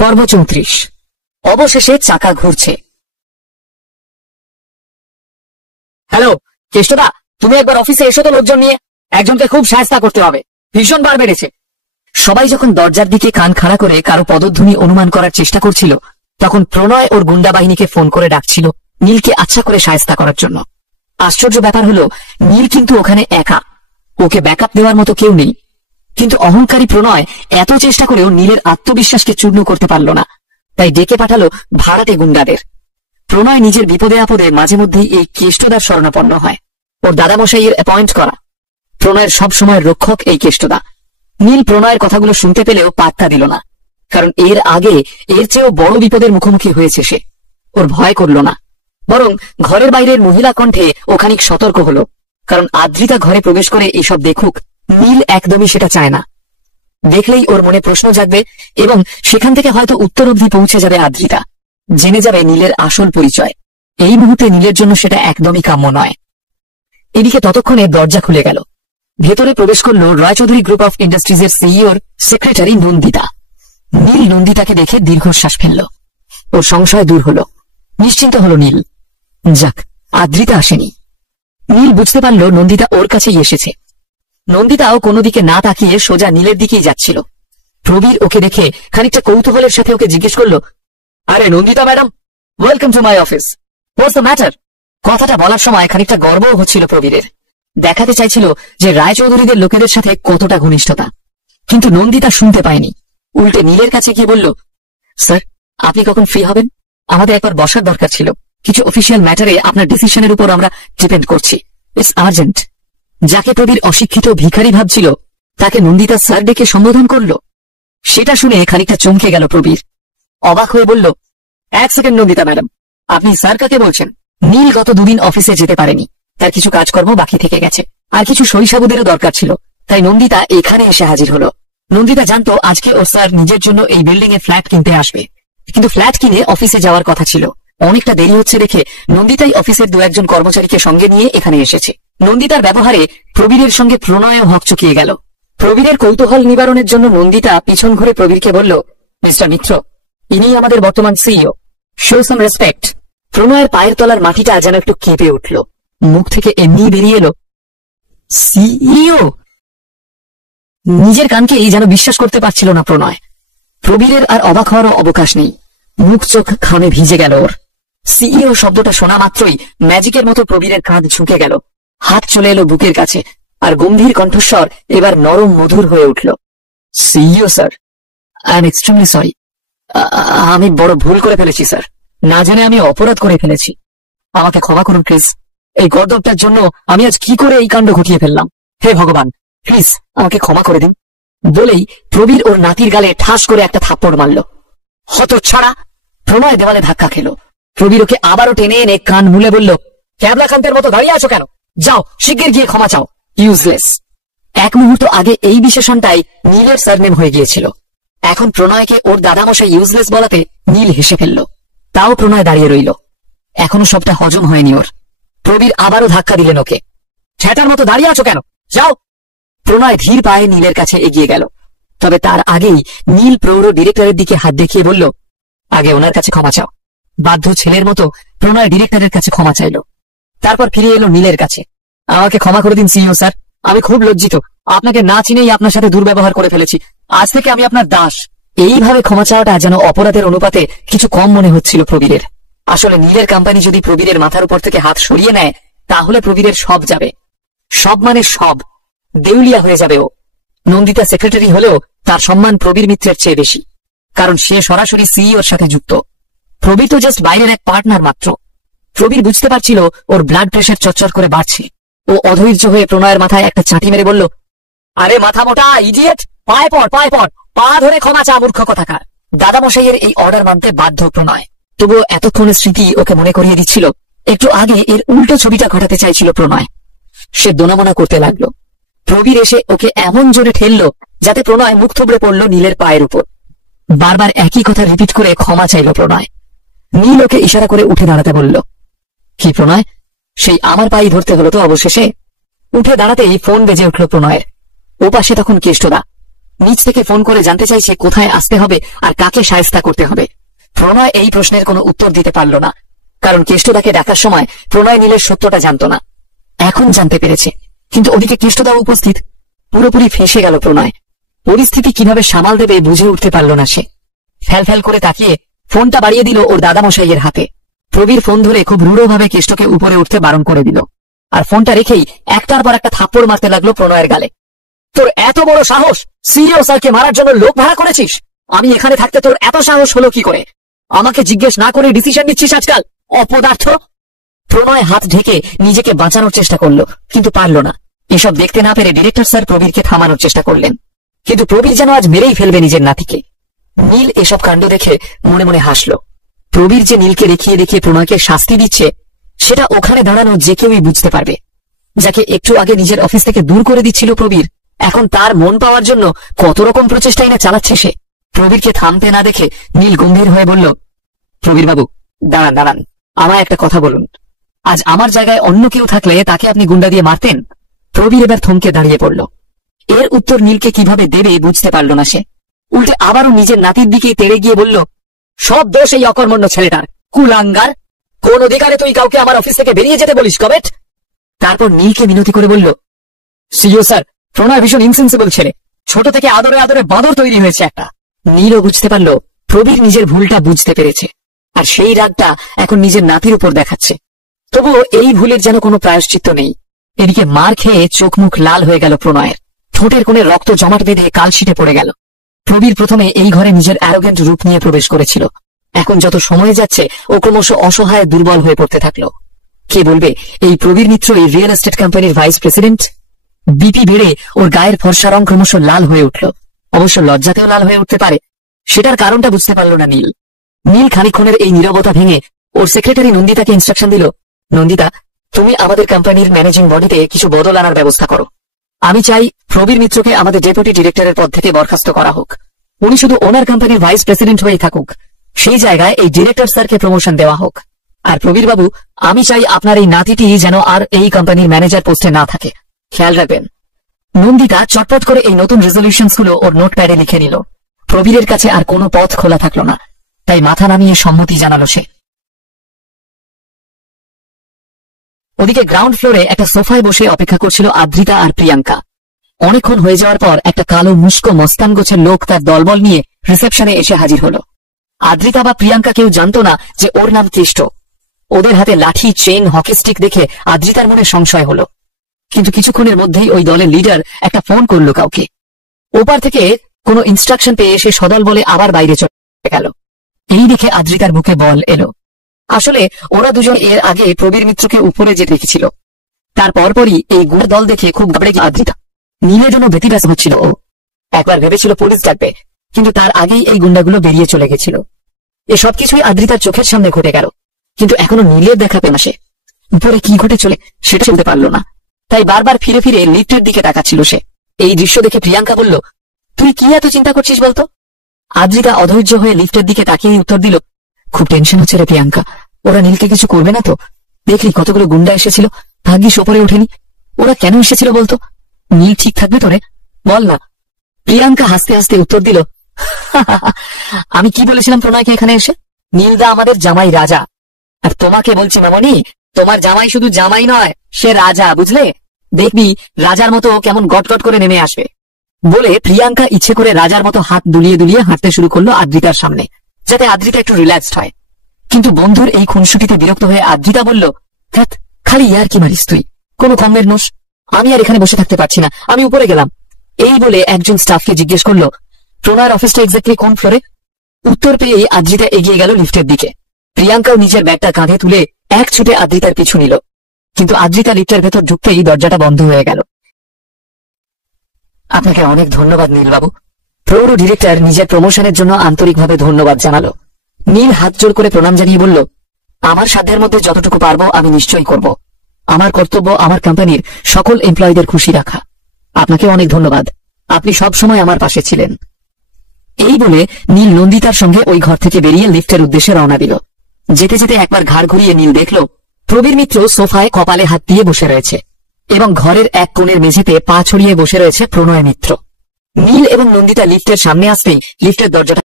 পর্ব 34। অবশেষে চাকা ঘুরছে। হ্যালো কেষ্টদা, তুমি একবার অফিসে এসো তো লোকজন নিয়ে। একজনকে খুব সাহায্য করতে হবে, ভীষণ বার বেড়েছে। সবাই যখন দরজার দিকে কান খাড়া করে কারো পদধ্বনি অনুমান করার চেষ্টা করছিল, তখন প্রণয় ওর গুন্ডা বাহিনীকে ফোন করে ডাকছিল নীলকে আচ্ছা করে সাহায্য করার জন্য। আশ্চর্য ব্যাপার হলো, নীল কিন্তু ওখানে একা, ওকে ব্যাকআপ দেওয়ার মতো কেউ নেই। কিন্তু অহংকারী প্রণয় এত চেষ্টা করেও নীলের আত্মবিশ্বাসকে চূর্ণ করতে পারল না, তাই ডেকে পাঠালো ভাড়াটে গুন্ডাদের। প্রণয় নিজের বিপদে আপদে মাঝে মধ্যেই এই কেষ্টদার শরণাপন্ন হয়। ওর দাদামশাইয়ের অ্যাপয়েন্ট করা। প্রণয়ের সব সময় রক্ষক এই কেষ্টদা। নীল প্রণয়ের কথাগুলো শুনতে পেলেও পাত্তা দিল না, কারণ এর আগে এর চেয়েও বড় বিপদের মুখোমুখি হয়েছে সে। ওর ভয় করল না, বরং ঘরের বাইরের মহিলা কণ্ঠে ও খানিক সতর্ক হলো, কারণ আদ্রিতা ঘরে প্রবেশ করে এসব দেখুক নীল একদমই সেটা চায় না। দেখলেই ওর মনে প্রশ্ন জাগবে এবং সেখান থেকে হয়তো উত্তর অবধি পৌঁছে যাবে আদ্রিতা, জেনে যাবে নীলের আসল পরিচয়। এই মুহূর্তে নীলের জন্য সেটা একদমই কাম্য নয়। এদিকে ততক্ষণে দরজা খুলে গেল। ভেতরে প্রবেশ করল রায়চৌধুরী গ্রুপ অফ ইন্ডাস্ট্রিজের সিইওর সেক্রেটারি নন্দিতা। নীল নন্দিতাকে দেখে দীর্ঘশ্বাস ফেলল। ওর সংশয় দূর হলো, নিশ্চিন্ত হলো নীল। যাক, আদ্রিতা আসেনি। নীল বুঝতে পারল নন্দিতা ওর কাছেই এসেছে। নন্দিতাও কোনো দিকে না তাকিয়ে সোজা নীলের দিকেই যাচ্ছিল। প্রবীর ওকে দেখে খানিকটা কৌতূহলের সাথে ওকে জিজ্ঞেস করল, আরে Nandita madam, welcome to my office, what's the matter? কথাটা বলার সময় খানিকটা গর্বও হচ্ছিল প্রবীরের। দেখাতে চাইছিল যে রায়চৌধুরীদের লোকেদের সাথে কতটা ঘনিষ্ঠতা। কিন্তু নন্দিতা শুনতে পায়নি, উল্টে নীলের কাছে গিয়ে বলল, স্যার আপনি কখন ফ্রি হবেন? আমাদের একবার বসার দরকার ছিল। কিছু অফিসিয়াল ম্যাটারে আপনার ডিসিশনের উপর আমরা ডিপেন্ড করছি। It's urgent. যাকে প্রবীর অশিক্ষিত ভিখারি ভাবছিল, তাকে নন্দিতা স্যার ডেকে সম্বোধন করল। সেটা শুনে খানিকটা চমকে গেল প্রবীর। অবাক হয়ে বলল, এক সেকেন্ড নন্দিতা ম্যাডাম, আপনি স্যার কাকে বলছেন? নীল গত দুদিন অফিসে যেতে পারেনি, তার কিছু কাজকর্ম বাকি থেকে গেছে, আর কিছু সরিষাবুদেরও দরকার ছিল, তাই নন্দিতা এখানে এসে হাজির হলো। নন্দিতা জানতো আজকে ও স্যার নিজের জন্য এই বিল্ডিং এ ফ্ল্যাট কিনতে আসবে, কিন্তু ফ্ল্যাট কিনে অফিসে যাওয়ার কথা ছিল। অনেকটা দেরি হচ্ছে দেখে নন্দিতাই অফিসের দু একজন কর্মচারীকে সঙ্গে নিয়ে এখানে এসেছে। নন্দিতার ব্যবহারে প্রবীরের সঙ্গে প্রণয় হকচকিয়ে গেল। প্রবীরের কৌতূহল নিবারণের জন্য নন্দিতা পিছন ঘুরে প্রবীরকে বলল, মিস্টার মিত্র, ইনি আমাদের বর্তমান সিইও, শো সাম রেসপেক্ট। প্রণয়ের পায়ের তলার মাটিটা যেন একটু কেঁপে উঠল, মুখ থেকে এমনি বেরিয়ে এলো, সিইও। নিজের কানকে যেন বিশ্বাস করতে পারছিল না প্রণয়। প্রবীরের আর অবাক হওয়ারও অবকাশ নেই, মুখ চোখ ঘামে ভিজে গেল ওর। সিইও শব্দটা শোনা মাত্রই ম্যাজিকের মতো প্রবীরের কাঁধ ঝুঁকে গেল, হাত চলে এলো বুকের কাছে, আর গম্ভীর কণ্ঠস্বর এবার নরম মধুর হয়ে উঠল। CEO sir, I am extremely sorry. আমি বড় ভুল করে ফেলেছি স্যার, না জেনে আমি অপরাধ করে ফেলেছি। আমাকে ক্ষমা করুন প্লিজ। এই গর্দবটার জন্য আমি আজ কি করে এই কাণ্ড ঘটিয়ে ফেললাম। হে ভগবান, প্লিজ আমাকে ক্ষমা করে দিন। বলেই প্রবীর ওর নাতির গালে ঠাস করে একটা থাপ্পড় মারল। হতচ্ছাড়া! প্রণয় দেওয়ালে ধাক্কা খেল। প্রবীর ওকে আবারও টেনে এনে কান মুলে বলল, ক্যাবলাকান্তের মতো দাঁড়িয়ে আছো কেন? যাও শিগগির গিয়ে ক্ষমা চাও, ইউজলেস। এক মুহূর্ত আগে এই বিশেষণটাই নীলের সারনেম হয়ে গিয়েছিল। এখন প্রণয়কে ওর দাদামশাই ইউজলেস বলাতে নীল হেসে ফেলল। তাও প্রণয় দাঁড়িয়ে রইল। এখনো সবটা হজম হয়নি ওর। প্রবীর আবারও ধাক্কা দিলেন ওকে। ছ্যাটার মতো দাঁড়িয়ে আছো কেন? যাও। প্রণয় ধীর পায়ে নীলের কাছে এগিয়ে গেল। তবে তার আগেই নীল প্রৌঢ় ডিরেক্টরের দিকে হাত দেখিয়ে বলল, আগে ওনার কাছে ক্ষমা চাও। বাধ্য ছেলের মতো প্রণয় ডিরেক্টরের কাছে ক্ষমা চাইল। তারপর ফিরে এলো নীলের কাছে। আমাকে ক্ষমা করে দিন সিইও স্যার, আমি খুব লজ্জিত। আপনাকে না চিনেই আপনার সাথে দুর্ব্যবহার করে ফেলেছি। আজ থেকে আমি আপনার দাস। এইভাবে ক্ষমা চাওয়াটা যেন অপরাধের অনুপাতে কিছু কম মনে হচ্ছিল প্রবীরের। আসলে নীলের কোম্পানি যদি প্রবীরের মাথার উপর থেকে হাত সরিয়ে নেয়, তাহলে প্রবীরের সব যাবে। সব মানে সব, দেউলিয়া হয়ে যাবে ও। নন্দিতা সেক্রেটারি হলেও তার সম্মান প্রবীর মিত্রের চেয়ে বেশি, কারণ সে সরাসরি সিইওর সাথে যুক্ত। প্রবীর তো জাস্ট বাইরের এক পার্টনার মাত্র। প্রবীর বুঝতে পারছিল ওর ব্লাড প্রেশার চচ্চর করে বাড়ছে। ও অধৈর্য হয়ে প্রণয়ের মাথায় একটা চাটি মেরে বলল, আরে মাথা মোটা ইডিয়েট, পায়ে পড়, পায়ে পড়, পা ধরে ক্ষমা চা, মূর্খ কোথাকার। দাদামশাইয়ের এই অর্ডার মানতে বাধ্য প্রণয়। তবুও এতক্ষণের স্মৃতি ওকে মনে করিয়ে দিচ্ছিল একটু আগে এর উল্টো ছবিটা ঘটাতে চাইছিল প্রণয়। সে দোনামোনা করতে লাগলো। প্রবীর এসে ওকে এমন জোরে ঠেললো যাতে প্রণয় মুখ থুবড়ে পড়ল নীলের পায়ের উপর। বারবার একই কথা রিপিট করে ক্ষমা চাইল প্রণয়। নীল ওকে ইশারা করে উঠে দাঁড়াতে বলল। কি প্রণয়, সেই আমার পায়ে ধরতে হলো তো অবশেষে? উঠে দাঁড়াতেই ফোন বেজে উঠল প্রণয়ের। ওপাশে তখন কেষ্টদা। নিচ থেকে ফোন করে জানতে চাইছে কোথায় আসতে হবে আর কাকে শায়েস্তা করতে হবে। প্রণয় এই প্রশ্নের কোনো উত্তর দিতে পারল না, কারণ কেষ্টদাকে ডাকার সময় প্রণয় নীলের সত্যটা জানত না। এখন জানতে পেরেছে, কিন্তু ওদিকে কেষ্টদাও উপস্থিত। পুরোপুরি ফেঁসে গেল প্রণয়। পরিস্থিতি কিভাবে সামাল দেবে বুঝে উঠতে পারল না সে। ফ্যাল ফ্যাল করে তাকিয়ে ফোনটা বাড়িয়ে দিল ওর দাদামশাইয়ের হাতে। প্রবীর ফোন ধরে খুব রূঢ়ভাবে কেষ্টকে উপরে উঠতে বারণ করে দিল, আর ফোনটা রেখেই একটার পর একটা থাপ্পড় মারতে লাগলো প্রণয়ের গালে। তোর এত বড় সাহস, সিরিয়াস স্যারকে মারার জন্য লোক ভাড়া করেছিস? আমি এখানে থাকতে তোর এত সাহস হলো কি করে? আমাকে জিজ্ঞেস না করে ডিসিশন নিচ্ছিস আজকাল, অপদার্থ। প্রণয় হাত ঢেকে নিজেকে বাঁচানোর চেষ্টা করলো, কিন্তু পারল না। এসব দেখতে না পেরে ডিরেক্টর স্যার প্রবীরকে থামানোর চেষ্টা করলেন, কিন্তু প্রবীর যেন আজ মেরেই ফেলবে নিজের নাতিকে। নীল এসব কাণ্ড দেখে মনে মনে হাসল। প্রবীর যে নীলকে দেখিয়ে দেখিয়ে প্রণয়কে শাস্তি দিচ্ছে, সেটা ওখানে দাঁড়ানো যে কেউই বুঝতে পারবে। যাকে একটু আগে নিজের অফিস থেকে দূর করে দিচ্ছিল প্রবীর, এখন তার মন পাওয়ার জন্য কত রকম প্রচেষ্টাই না চালাচ্ছে সে। প্রবীরকে থামতে না দেখে নীল গম্ভীর হয়ে বলল, প্রবীর বাবু, দাঁড়ান দাঁড়ান, আমায় একটা কথা বলুন। আজ আমার জায়গায় অন্য কেউ থাকলে তাকে আপনি গুন্ডা দিয়ে মারতেন? প্রবীর এবার থমকে দাঁড়িয়ে পড়ল। এর উত্তর নীলকে কিভাবে দেবে বুঝতে পারল না সে। উল্টে আবারও নিজের নাতির দিকেই তেড়ে গিয়ে বলল, সব দোষ এই অকর্মণ্য ছেলেটার। কুলাঙ্গার, কোন অধিকারে তুই কাউকে আমার অফিস থেকে বেরিয়ে যেতে বলিস কবেট? তারপর নীলকে মিনতি করে বলল, সিইও স্যার, প্রণয় ভীষণ ইনসেন্সিবল ছেলে, ছোট থেকে আদরে আদরে বাঁদর তৈরি হয়েছে একটা। নীলও বুঝতে পারল প্রবীর নিজের ভুলটা বুঝতে পেরেছে, আর সেই রাগটা এখন নিজের নাতির উপর দেখাচ্ছে। তবুও এই ভুলের যেন কোনো প্রায়শ্চিত্ত নেই। এদিকে মার খেয়ে চোখ মুখ লাল হয়ে গেল প্রণয়ের, ঠোঁটের কোণে রক্ত জমাট বেঁধে কালশিটে পড়ে গেল। প্রবীর প্রথমে এই ঘরে নিজের অ্যারোগেন্ট রূপ নিয়ে প্রবেশ করেছিল, এখন যত সময় যাচ্ছে ও ক্রমশ অসহায় দুর্বল হয়ে পড়তে থাকলো। কে বলবে এই প্রবীর মিত্র এই রিয়েল এস্টেট কোম্পানির ভাইস প্রেসিডেন্ট? বিপি বেড়ে ওর গায়ের ফর্সা রং ক্রমশ লাল হয়ে উঠল। অবশ্য লজ্জাতেও লাল হয়ে উঠতে পারে, সেটার কারণটা বুঝতে পারল না নীল। নীল খানিকক্ষণের এই নীরবতা ভেঙে ওর সেক্রেটারি নন্দিতাকে ইনস্ট্রাকশন দিল, নন্দিতা, তুমি আমাদের কোম্পানির ম্যানেজিং বডিতে কিছু বদল আনার ব্যবস্থা করো। আমি চাই প্রবীর মিত্রকে আমাদের ডেপুটি ডিরেক্টরের পদ থেকে বরখাস্ত করা হোক। উনি শুধু ওনার কোম্পানির ভাইস প্রেসিডেন্ট হয়েই থাকুক, সেই জায়গায় এই ডিরেক্টর স্যারকে প্রমোশন দেওয়া হোক। আর প্রবীর বাবু, আমি চাই আপনার এই নাতিটি যেন আর এই কোম্পানির ম্যানেজার পোস্টে না থাকে, খেয়াল রাখবেন। নন্দিতা চটপট করে এই নতুন রেজলিউশনস গুলো ওর নোটপ্যাডে লিখে নিল। প্রবীরের কাছে আর কোনো পথ খোলা থাকলো না, তাই মাথা নামিয়ে সম্মতি জানালো সে। ওদিকে গ্রাউন্ড ফ্লোরে একটা সোফায় বসে অপেক্ষা করছিল আদ্রিতা আর প্রিয়াঙ্কা। অনেকক্ষণ হয়ে যাওয়ার পর একটা কালো মুস্কো মস্তান গোছের লোক তার দলবল নিয়ে রিসেপশনে এসে হাজির হলো। আদ্রিতা বা প্রিয়াঙ্কা কেউ জানত না যে ওর নাম কেষ্ট। ওদের হাতে লাঠি, চেন, হকি স্টিক দেখে আদ্রিতার মনে সংশয় হলো, কিন্তু কিছুক্ষণের মধ্যেই ওই দলের লিডার একটা ফোন করলো কাউকে। ওপার থেকে কোনো ইনস্ট্রাকশন পেয়ে এসে সদল বলে আবার বাইরে চলে গেল। এই দেখে আদ্রিতার বুকে বল এলো। আসলে ওরা দুজন এর আগে প্রবীর মিত্রকে উপরে যেতে দেখেছিল। তার পরপরই এই গুড় দল দেখে খুব ঘাবড়ে গেল আদ্রিতা। নীলের জন্য ব্যতিব্যস্ত হচ্ছিল ও। একবার ভেবেছিল পুলিশ ডাকবে, কিন্তু তার আগেই এই গুন্ডাগুলো বেরিয়ে চলে গেছিল। এ সবকিছুই আদ্রিতার চোখের সামনে ঘটে গেল, কিন্তু এখনো নীলের দেখা পেল না সে। উপরে কি ঘটে চলে সেটা শুনতে পারল না, তাই বারবার ফিরে ফিরে লিফটের দিকে তাকাচ্ছিল সে। এই দৃশ্য দেখে প্রিয়াঙ্কা বলল, তুই কি এত চিন্তা করছিস বলতো? আদ্রিতা অধৈর্য হয়ে লিফটের দিকে তাকিয়ে উত্তর দিল, খুব টেনশন হচ্ছে রে প্রিয়াঙ্কা, ওরা নীলকে কিছু করবে না তো? দেখলি কতগুলো গুন্ডা এসেছিল, ভাগ্যিস ওপরে ওঠেনি। ওরা কেন এসেছিল বলতো? নীল ঠিক থাকবে তোরে? বল না। প্রিয়াঙ্কা হাসতে হাসতে উত্তর দিল, আমি কি বলেছিলাম প্রণয়কে এখানে এসে? নীলদা আমাদের জামাই রাজা। আর তোমাকে বলছি মামনি, তোমার জামাই শুধু জামাই নয়, সে রাজা, বুঝলে? দেখবি রাজার মতো কেমন গটগট করে নেমে আসবে। বলে প্রিয়াঙ্কা ইচ্ছে করে রাজার মতো হাত দুলিয়ে দুলিয়ে হাঁটতে শুরু করলো আদ্রিতার সামনে, যাতে আদ্রিতা একটু রিল্যাক্সড হয়। কিন্তু বন্ধুর এই খুনসুটিতে বিরক্ত হয়ে আদ্রিতা বলল, ধ্যাৎ, খালি ইয়ার কি মারিস তুই, কোনো কমের নোস। আমি আর এখানে বসে থাকতে পারছি না, আমি উপরে গেলাম। এই বলে একজন স্টাফকে জিজ্ঞেস করলো, প্রণয়ের অফিসটা এক্স্যাক্টলি কোন ফ্লোরে? উত্তর পেয়ে আদ্রিতা এগিয়ে গেল লিফটের দিকে। প্রিয়াঙ্কাও নিজের ব্যাগটা কাঁধে তুলে এক ছুটে আদ্রিতার পিছু নিল, কিন্তু আদ্রিতা লিফটের ভেতর ঢুকতেই দরজাটা বন্ধ হয়ে গেল। আপনাকে অনেক ধন্যবাদ নীলবাবু। প্রৌঢ় ডিরেক্টর নিজের প্রমোশনের জন্য আন্তরিকভাবে ধন্যবাদ জানালো। নীল হাত জোড় করে প্রণাম জানিয়ে বলল, আমার সাধ্যের মধ্যে যতটুকু পারবো আমি নিশ্চয়ই করব। আমার কর্তব্য আমার কোম্পানির সকল এমপ্লয়ীদের খুশি রাখা। আপনাকে অনেক ধন্যবাদ, আপনি সব সময় আমার পাশে ছিলেন। এই বলে নীল নন্দিতার সঙ্গে ওই ঘর থেকে বেরিয়ে লিফটের উদ্দেশ্যে রওনা দিল। যেতে যেতে একবার ঘাড় ঘুরিয়ে নীল দেখল প্রবীর মিত্র সোফায় কপালে হাত দিয়ে বসে রয়েছে এবং ঘরের এক কোণের মেঝেতে পা ছড়িয়ে বসে রয়েছে প্রণয় মিত্র। নীল এবং নন্দিতা লিফটের সামনে আসতেই লিফটের দরজাটা